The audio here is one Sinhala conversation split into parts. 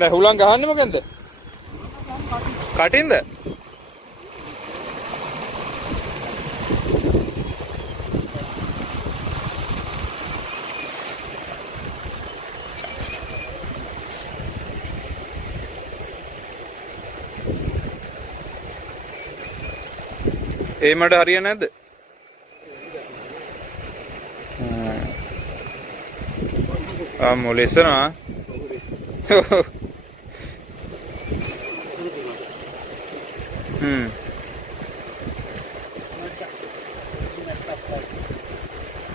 දැන් හුලං ගහන්නේ මොකෙන්ද? කටින්ද? ඒ මඩ හරියන්නේ නැද්ද? මොලෙසනවා.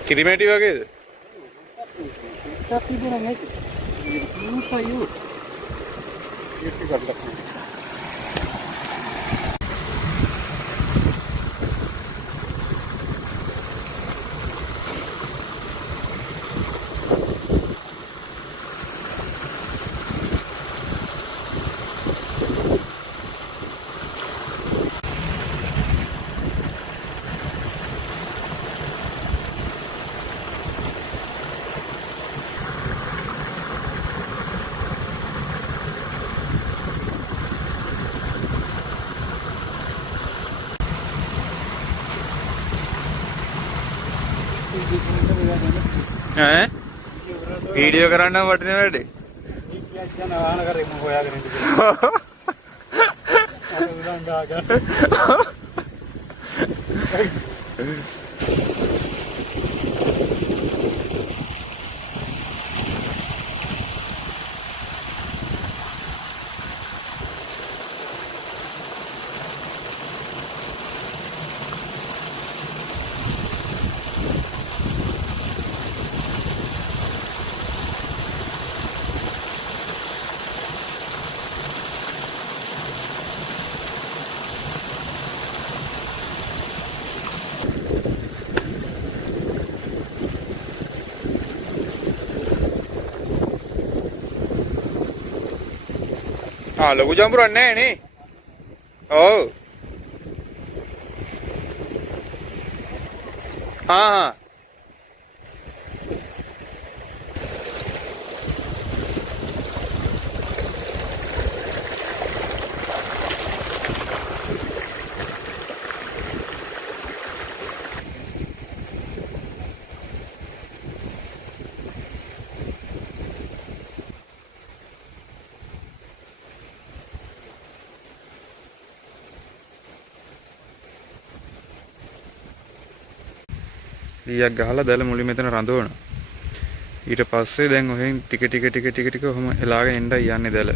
කිරිමැටි වගේද? වීඩියෝ කරන්න වටින වැඩේ. ලොකු ජම්බුරක් නැහැ නේ. ඔව්. හා. ඊයක් ගහලා දැල මුලි මෙතන රඳවන. ඊට පස්සේ දැන් ඔහෙන් ටික ඔහම එලාගෙන එන්නයි යන්නේ දැල.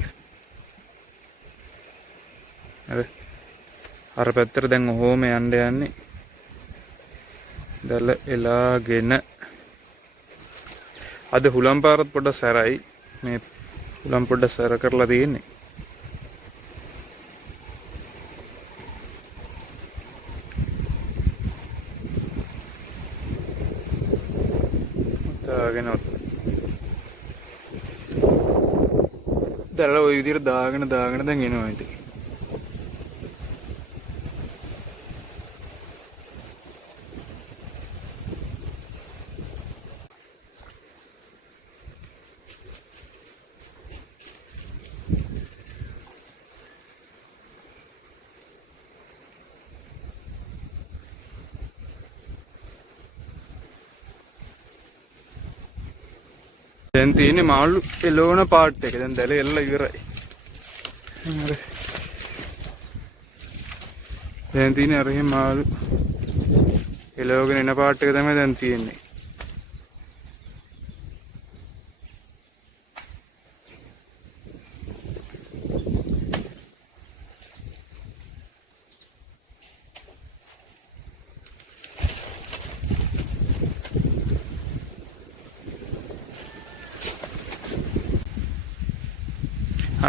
හරි. අර පැත්තට දැන් ඔහොම යන්නේ. දැල එලාගෙන. අද හුලම් පාරත් පොඩ්ඩක් සැරයි. මේ හුලම් පොඩ්ඩක් සැර කරලා තියෙන්නේ. දැල ඔය විදිහට දාගෙන දැන් එනවා ඉතින්. දැන් තියෙන්නේ මාළු එළවන පාට් එක. දැන් දැල එල්ල ඉවරයි. හරි. දැන් තියෙන්නේ අර එහෙම මාළු එළවගෙන එන පාට් එක තමයි දැන් තියෙන්නේ.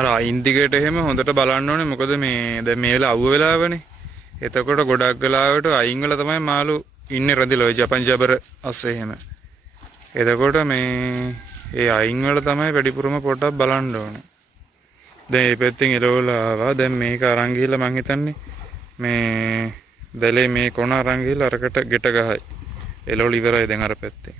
අර අයින් දිගට එහෙම හොඳට බලන්න ඕනේ. මොකද මේ දැන් මේ වෙලාව අවුව වෙලාවනේ. එතකොට ගොඩක් වෙලාවට අයින් වල තමයි මාළු ඉන්නේ රැඳිලා ඔය ජපන් ජබර අස්සේ එහෙම. එතකොට මේ ඒ අයින් වල තමයි වැඩිපුරම පොඩ්ඩක් බලන්න ඕනේ. දැන් මේ පැත්තෙන් එළවලා ආවා. දැන් මේක අරන් ගිහලා මං හිතන්නේ මේ දැලේ මේ කොන අරන් ගිහලා අරකට ගෙට ගහයි. එළවල ඉවරයි දැන් අර පැත්තේ.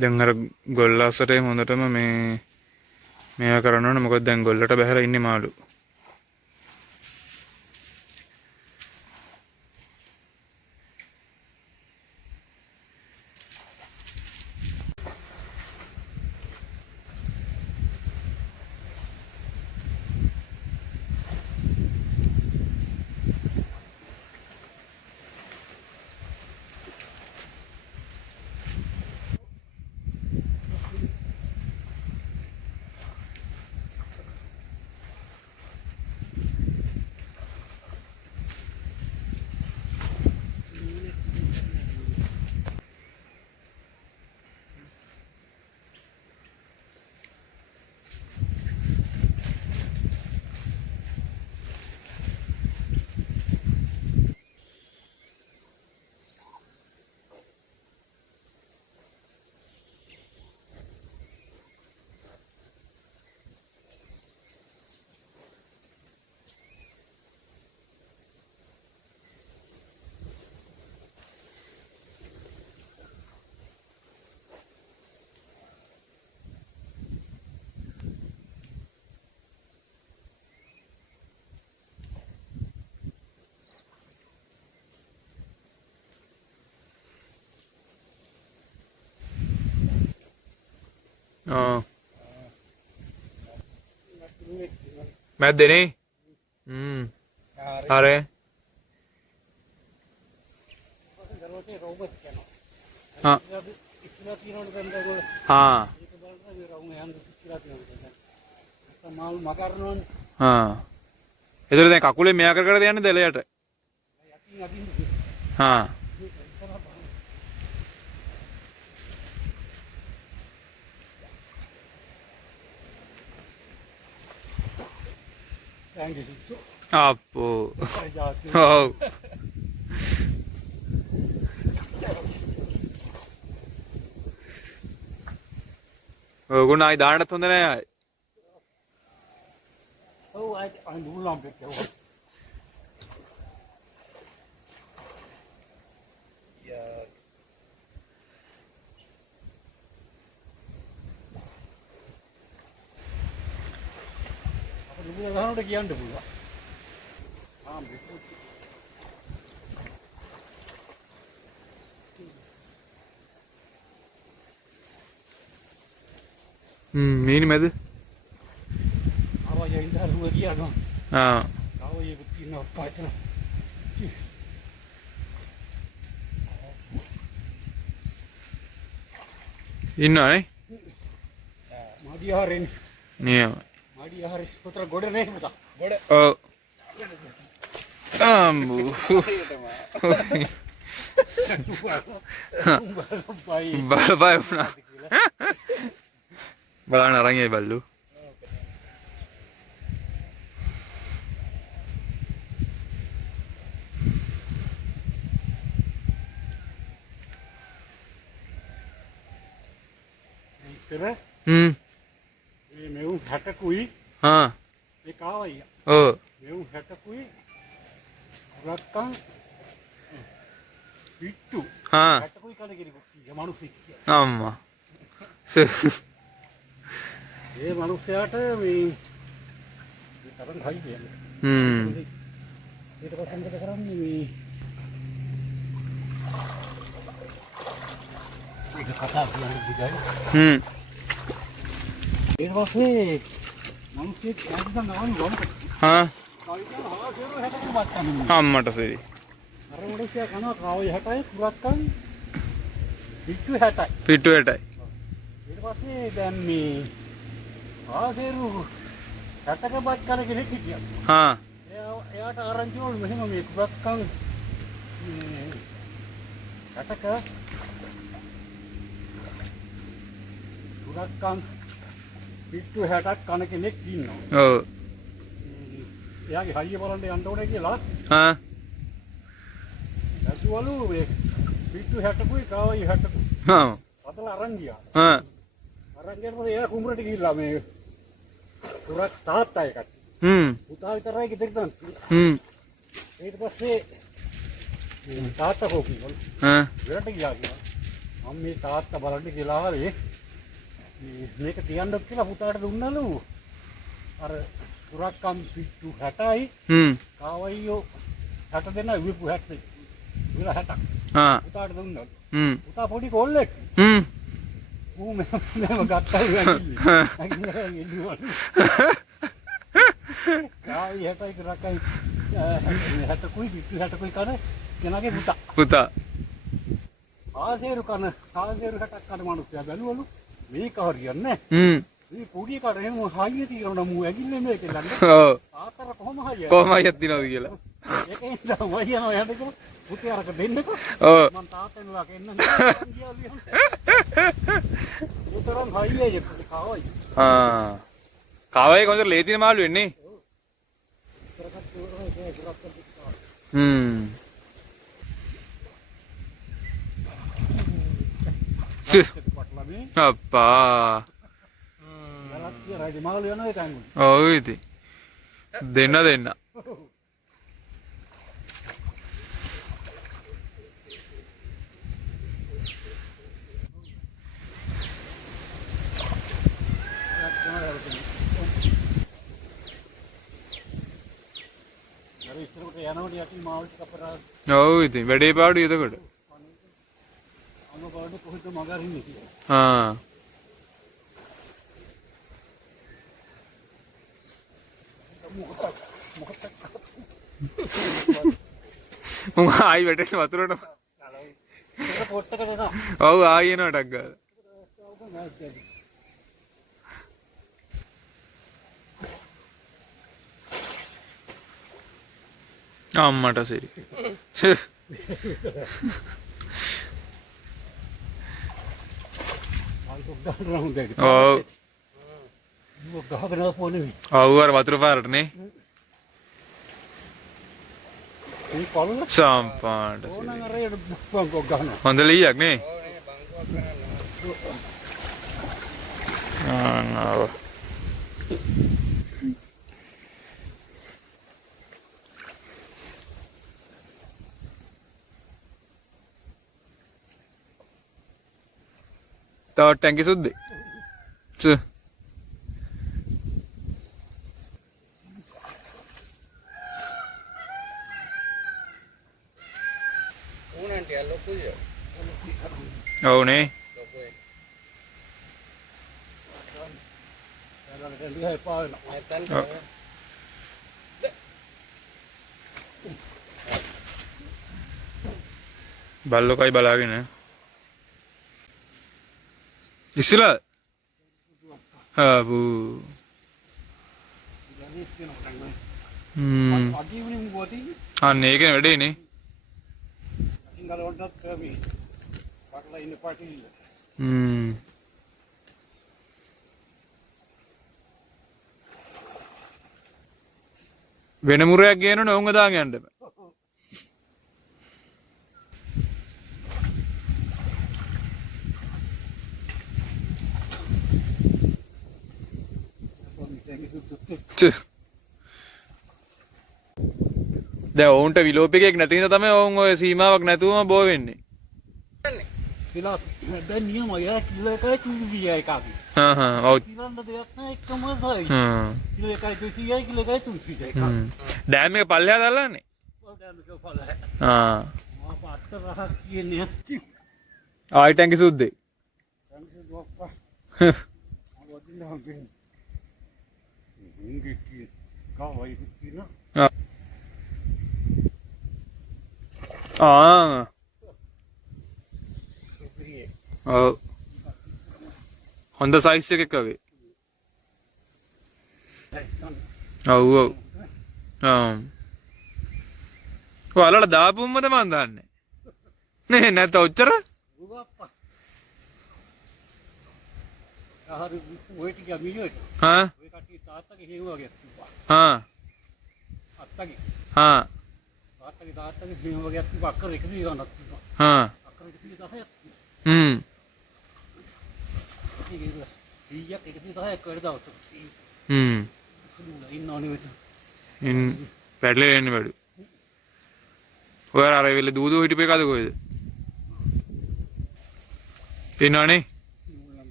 දැන් අර ගොල්ලාසට හොඳටම මේවා කරන්න ඕනේ. මොකද දැන් ගොල්ලට බහැලා ඉන්නේ මාළු. මැද්දේ නේ. හරි. හා. හා. හා. එතකොට දැන් කකුලේ මෙයා කර කර යන්නේ දෙලයට. හා. අපෝ. ඔව්. ඔගොල්ලෝ ආයි දාන්නත් හොඳ නෑ ආයි. ඔව් ආයි නුඹලම් බෙක්කෝ. ගහනට කියන්න පුළුවන්. මීනි මැද? ආවය ඉඳලා රුව ගියා. ආවය පුතින පාටන. ඉන්නවනේ? මාඩි ආරෙන්. නියම. මාඩි ආරේ පුතර ගොඩ නේ පුතා. ගොඩ. ඔව්. බය වුණා. බලන්න අරන් ඒ බල්ලු. මේ මෙවුන් 60කුයි. හා. ඒ කාවයි. ඔව්. මෙවුන් 60කුයි. රක්කන් පිට්ටු. හා. 60කුයි කන කෙනෙකුත් කිය මිනිස්සෙක් කිය. අම්මා. ඒ මිනිස්සයාට මේ තරම් හයි කියන්නේ. ඊට පස්සේ මොකද කරන්නේ මේ ඒක කතා කියන්නේ දිගයි. ඊට පස්සේ මිනිස්සෙක් නැත්නම් නවන වොන්ට. හා. කායිලා හාසෙරු හැටක් බත්තන්නේ. අම්මට සෙරි. අර මිනිස්සයා කනවා කාවයි 60යි කුරක්කන් පිට්ටු 60යි. පිට්ටු 60යි. ඊට පස්සේ දැන් මේ ආසෙරු 60ක බත් කන කෙනෙක් හිටියා. හා. එයාට ආරංචි වුණා මෙහෙම මේ කුරක්කන් මේ 60ක කුරක්කන් පිට්ටු 60ක් කන කෙනෙක් ඉන්නවා. ඔව්. එයාගේ හයිය බලන්න යන්න ඕනේ කියලා. හා. ඇතුවලු මේ පිට්ටු 60කුයි කාවයි 60කුයි. හා. අතල අරන් ගියා. හා. අරන් ගියම එයා කුඹරට ගිහිල්ලා මේ කුරක් තාත්තා එකට. පුතා විතරයි ගෙදර තන. ඊට පස්සේ තාත්තා කෝකිවල. හා. වෙරට ගියා කියලා. මම මේ තාත්තා බලන්න කියලා ආවේ මේක තියන්න කියලා පුතාට දුන්නලු අර පුරක්කම් පිට්ටු 60යි කාවයියෝ 60 දෙනා විපු 60 විල 60ක් පුතාට දුන්නලු පුතා පොඩි කොල්ලෙක් ඌ මෙහෙම ගත්තා කාවයි 60යි කරකයි 60කුයි පිට්ටු 60කුයි කන කෙනාගේ පුතා ආසේරු 60ක් කන මිනිස්සයා බැලුවලු මේක හරියන්නේ මේ පොඩි කාට එහෙම හයිය තියනවා මූ ඇගිල්ලේ මේක ළඟ ආතර කොහොම හයිය කොහොමයිත් දිනවද කියලා ඒකෙන් තමයි යනවා යන්නකො පුතේ අරක දෙන්නකො මම තාත්තෙන් වාක එන්න උතරම් හයිය කාවයි කාවයි කොහොමද ලේතින මාළු වෙන්නේ අප්පා රජමාළු යනවා ඒක අංගු ඔව් ඉතින් දෙන්න ඔව් ඉතින් වැඩේ පාඩු එතකොට මම ආයි වැටෙන වතුරට ඔව් ආයි එනවා ටක් ගාලා අම්මට සිරි ඔව් අර වතුර පාරට නේ සම්පාට හොඳ ලීයක් නේ තව ටැංකි සුද්දේ ඔව් නේ බල්ලොකයි බලාගෙන ඉස්සලා ආබු අන්න ඒකනේ වැඩේ නේ වෙන මුරයක් ගේනවනේ ඔවුන් දාගෙන යන්න බෑ දැන් ඔවුන්ට විලෝපිකයක් නැති නිසා තමයි ඔවුන් ඔය සීමාවක් නැතුවම බෝ වෙන්නේ. කියලා දැන් නියමයි යා කිලෝ එකයි 200යි එකක්. ඔව්. කිලෝන්න දෙයක් නැහැ එකම සයි. කිලෝ එකයි 200යි කිලෝ එකයි 300යි එකක්. ඩෑම් එක පල්ලෙහා දාලානේ. ඔව් ඩෑම් එක පල්ලෙහා. මම පාට රහක් කියන්නේ නැති. ආයි ටැංකි සුද්දේ. ටැංකි දුවප්පා. අවදින්න හම්බෙන්නේ. ඉංගිකි කාවයි කිනා. ඔව් හොඳ සයිස් එකක වේ. ඔව් ඔව් ඔයාලට දාපුම්මද මන් දන්නේ නේ නැත්නම් ඔච්චර හරි ඔය ටික මිනිහෙක් හා ඔය කට්ටිය තාත්තගේ හේව වගේ තිබ්බා හා අත්තගේ හා තාත්තගේ හේව වගේ තිබ්බා අක්කර එක දී ගන්නත් තිබ්බා හා අක්කර එක දී 10ක් ඊයක් එක දී 10ක් වැඩ දවස් ඉන්නෝනේ වෙත ඉන් පැඩලේ එන්නේ බඩු ඔයාලා අර වෙලේ දූදෝ හිටපු එකද කොහෙද ඉන්නවනේ.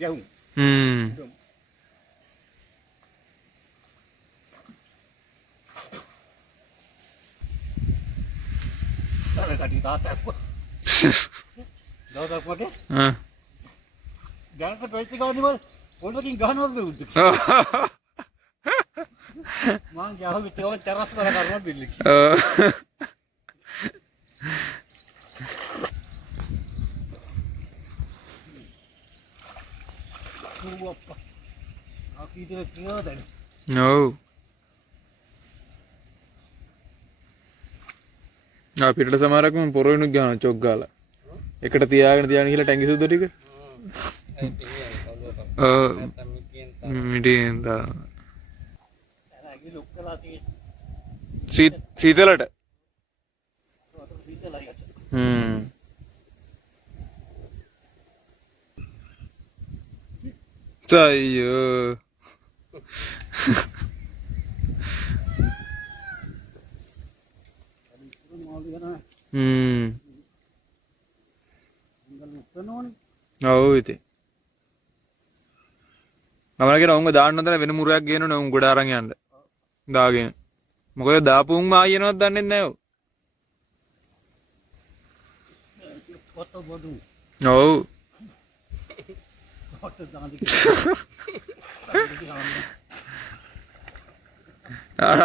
ගැහුම්. අර කටි තාත්තක්. දවසක් වගේ දැනට වෙච්ච ගානේ වල පොල්ලකින් ගහනවද උද්ද. මං ගාව විතර තරස් වල කරනවා බිල්ලි. ඔව්. ආකීතේ කියනද? ඔව්. අපිට සමහරක්ම පොරොයිනුත් ගහනවා චොක් ගාලා. එකට තියාගෙන ගිහලා ටැංකි සුද්ධ ටික. මිටියෙන් දා. සීතලට. අයියෝ. ඔව් ඉතින් මමලගේ උංග දාන්න හදන වෙන මුරයක් ගේනවනේ උං ගොඩ අරන් යන්න දාගෙන මොකද දාපු උං ආයෙනවත් දන්නේ නැහැ ඔව්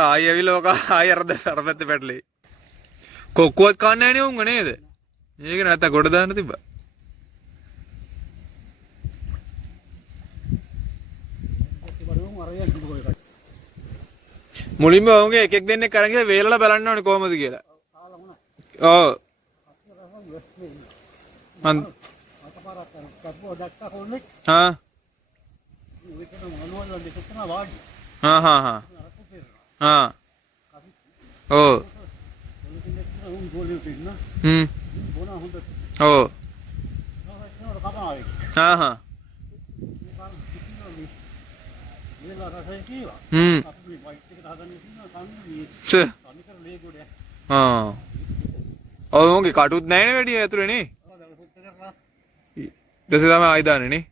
ආයෙ ලෝක ආයෙ අර පැත්තේ පැටලේ කොක්කුවත් කන්නේ නැහැ නේ උංග නේද මේක නැත්නම් ගොඩ දාන්න තිබ්බා මුලින්ම ඔවුන්ගේ එකෙක් දෙන්නෙක් අරන් ගිහලා වේලලා බලන්න ඕනේ කොහමද කියලා. ඔව්. මන් හා හා ඔව්. ඔව්. හා ඔවුන්ගේ කටුත් නැහැනේ වැඩි ඇතුලේ නේ. ඊට තමයි ආයි දාන්නේ නේ.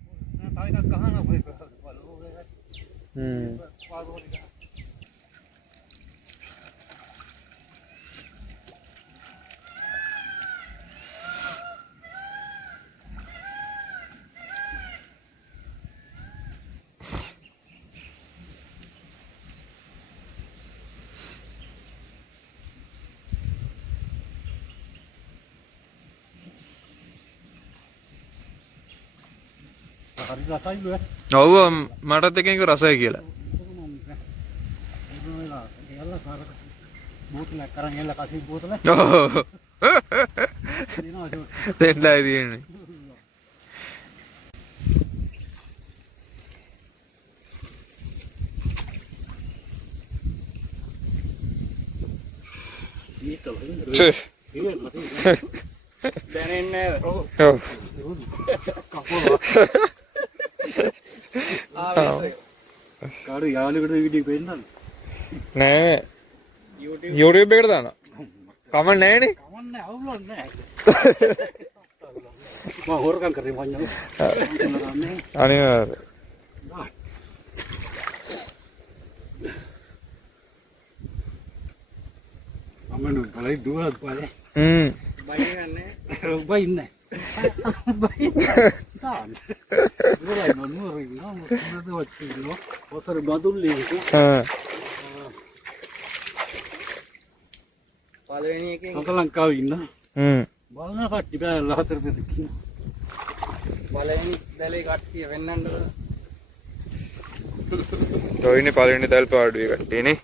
හරි රසයි නේ. ඔව් මටත් එකෙන් රසයි කියලා. බෝතලයක් අරන් එල්ල කසින් බෝතල. ඔව්. දෙන්නයි තියෙන්නේ. දැනෙන්නේ ඔව්. කාඩ යාළුවෙකුට වීඩියෝ පෙන්නන්න නෑ YouTube එකට දානවා කමක් නෑනේ කමන්නේ අවුලක් නෑ මම හොරකම් කරේ මඤ්ඤා අනිවාර්යයෙන් අමනු බලයි දුවත් බලයි බයි ගන්නෑ බයි ඉන්නේ බයි තාන්න දුරයි නෝරි නෝ මොකද වච්චිනෝ ඔතර බදුල්ලේ පළවෙනි එකෙන් සත ලංකාවේ ඉන්න බලන කට්ටි බෑලා හතර දෙනෙක් ඉන්න පළවෙනි දැලේ කට්ටිය වෙන්නන්නද තොයිනේ පළවෙනි දැල් පාඩුවේ කට්ටියනේ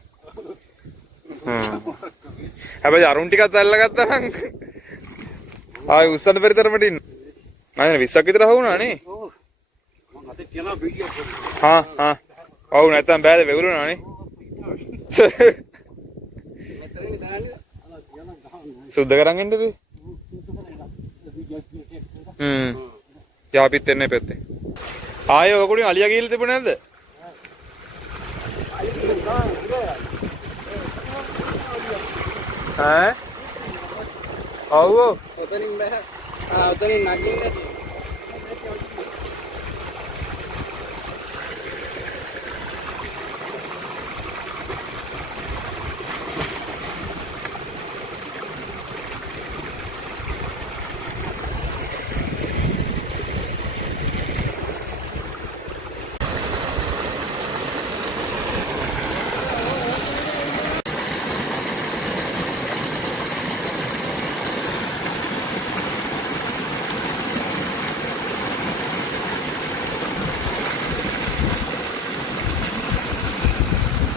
හැබැයි අරුන් ටිකක් අල්ලගත්තා නම් ආයි උස්සන්න පරිතරමට ඉන්න. මම 20ක් විතර හවුනා නේ. ඔව්. මම අද කියලා වීඩියෝ හා හා. ඔව් නැත්තම් බෑද වෙවුරුනා නේ. මෙතනින් දාන්න අලා කියන ගහන්න. සුද්ධ කරන් එන්නද? යාපිත් එන්නේ පැත්තේ. ආයේ ඔකුඩින් අලියා ගිහිල්ලා තිබුණේ නැද්ද? ඈ? ඔව්. ඔතනින් බෑ. උතනින් නගින්නේ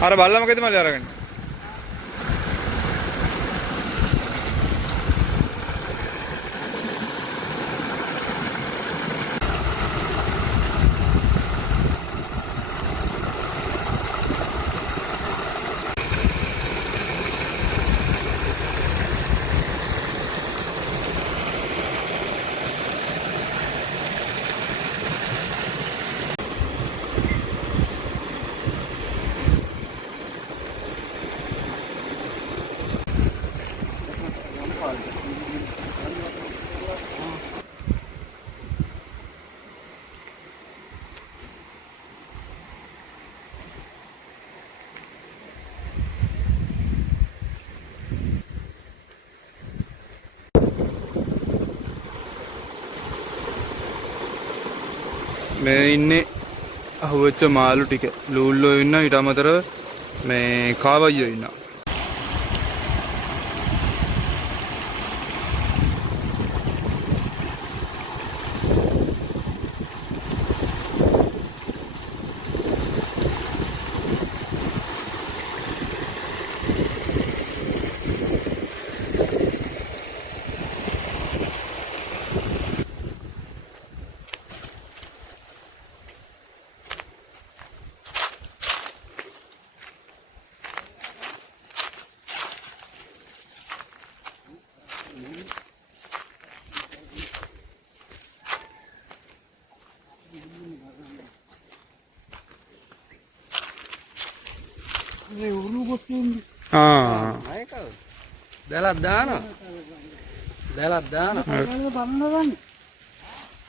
අර බල්ලා මොකද මල්ලි අරගෙන? මේ ඉන්නේ අහුවෙච්ච මාළු ටික. ලූල්ලෝ ඉන්නවා, ඊට අමතරව මේ කාවයියෝ ඉන්නවා. මේ උරු ගොස්තුන් ඒක දැලක් දානවා. දැලක් දානවා. කෑල්ල පන්නනවද?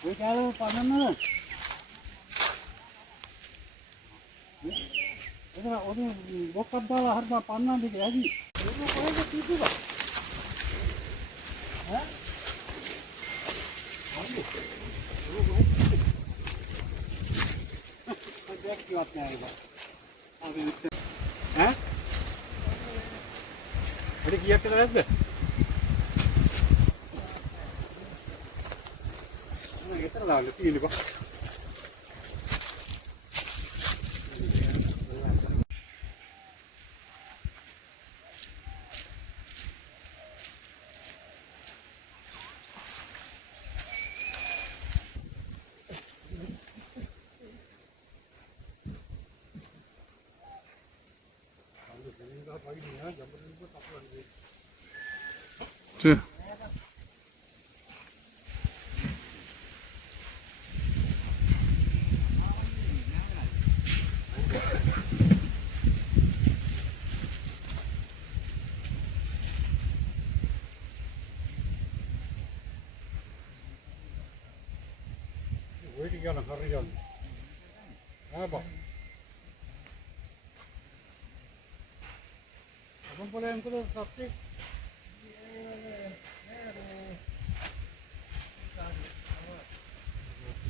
ඔය කෑල්ල පන්නනවද? එතන ඔතන බොක්කක් දාලා හරියට පන්නන්න දෙක ඇති. ඒක කොහෙද තිබුණා? ඈ? දෙයක් කිව්වත් නෑ ඒක. අපි ඈ? වැඩි කීයක් විතර නැද්ද? මම එතන දාන්න තියෙන්නේ බා. Waiting on a hurry on. Abang boleh yang kedua sakti.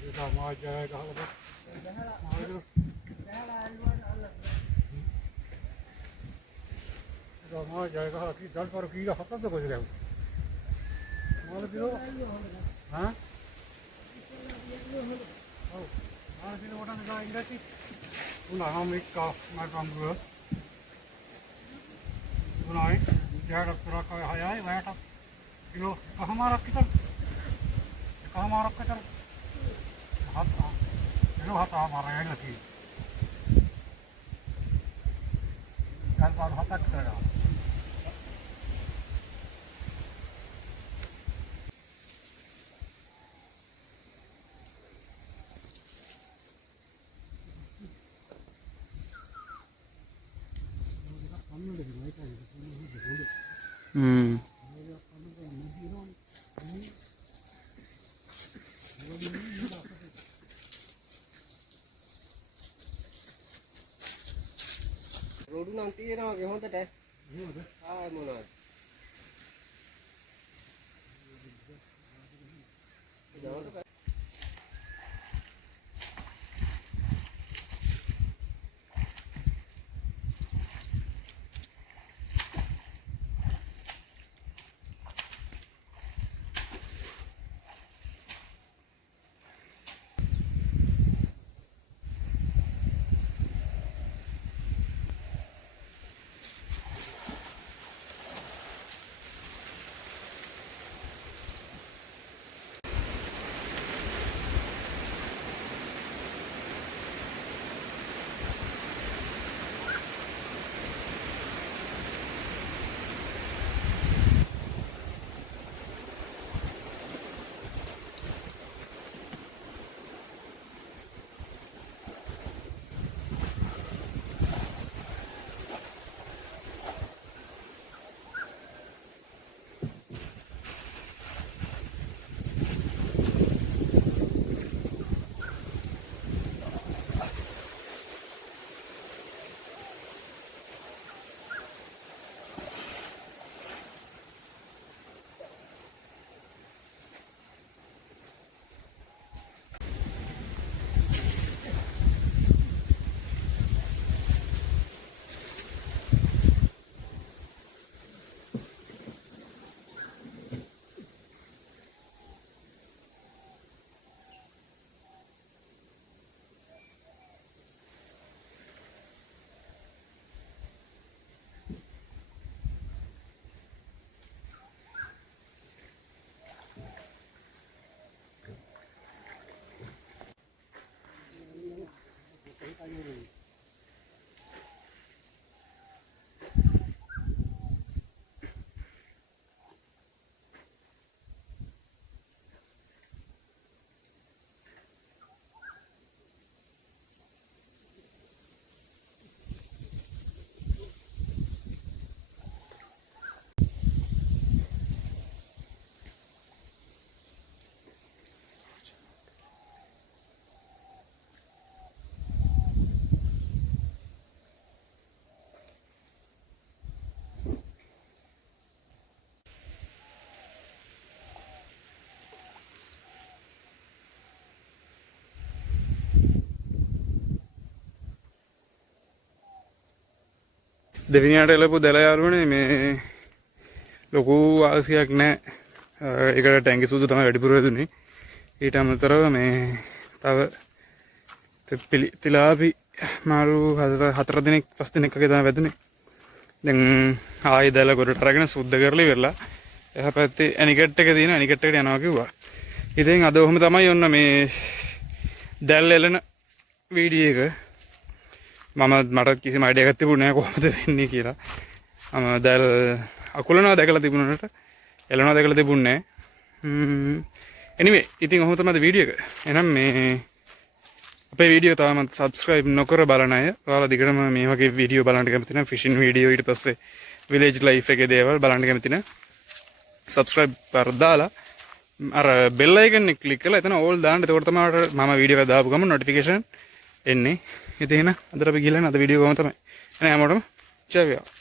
Kita mau aja dah apa? Kita mau aja dah. Kita baru kira apa tu kau cakap? Mau lebih dulu? Hah? Oh, mana sini orang negara Inggris ni? Pulang Amerika, macam tu. Pulang, dia ada pura kau hayai, bayar tak? Kilo, kau marah kita? Kau marah kita? Hata, kilo hata marah yang lagi. Jangan pada hata kita dah. රොඩු නම් තියෙනවා ගේ හොඳට. ආ මොනවද? දෙවිනියට එලපු දැල යාළුවනේ මේ ලොකු ආසියක් නෑ. ඒකට ටැංකි සූදු තමයි වැඩිපුර දුන්නේ. ඊට අමතරව මේ තව තිලාපි මාළු 4 දිනක් 5 දිනක් වගේ තමයි වැදුනේ. දැන් ආයෙ දැල ගොඩට අරගෙන සුද්ධ කරලා ඉවරලා එහා පැත්තේ ඇනිකට් එක තියෙනවා. ඇනිකට් එකට යනවා කිව්වා. ඉතින් අද ඔහොම තමයි ඔන්න මේ දැල් එලන වීඩියෝ එක. මට කිසිම අයිඩියා එකක් තිබුණේ නැහැ කොහොමද වෙන්නේ කියලා. මම දැල් අකුලනවා දැකලා තිබුණාට එලනවා දැකලා තිබුණේ නැහැ. anyway ඉතින් ඔහොම තමයි වීඩියෝ එක. එහෙනම් මේ අපේ වීඩියෝ තාමත් subscribe නොකර බලන අය ඔයාලා දිගටම මේ වගේ වීඩියෝ බලන්න කැමති නම් fishing වීඩියෝ ඊට පස්සේ village life එකේ දේවල් බලන්න කැමති නම් subscribe කරදාලා අර bell icon එක click කරලා එතන all දාන්න. එතකොට තමයි මම වීඩියෝ එක දාපු ගමන් notification එන්නේ. ඉතින් එහෙනම් අදට අපි ගිහලා අද වීඩියෝ කොහොම තමයි. එහෙනම් හැමෝටම ciao.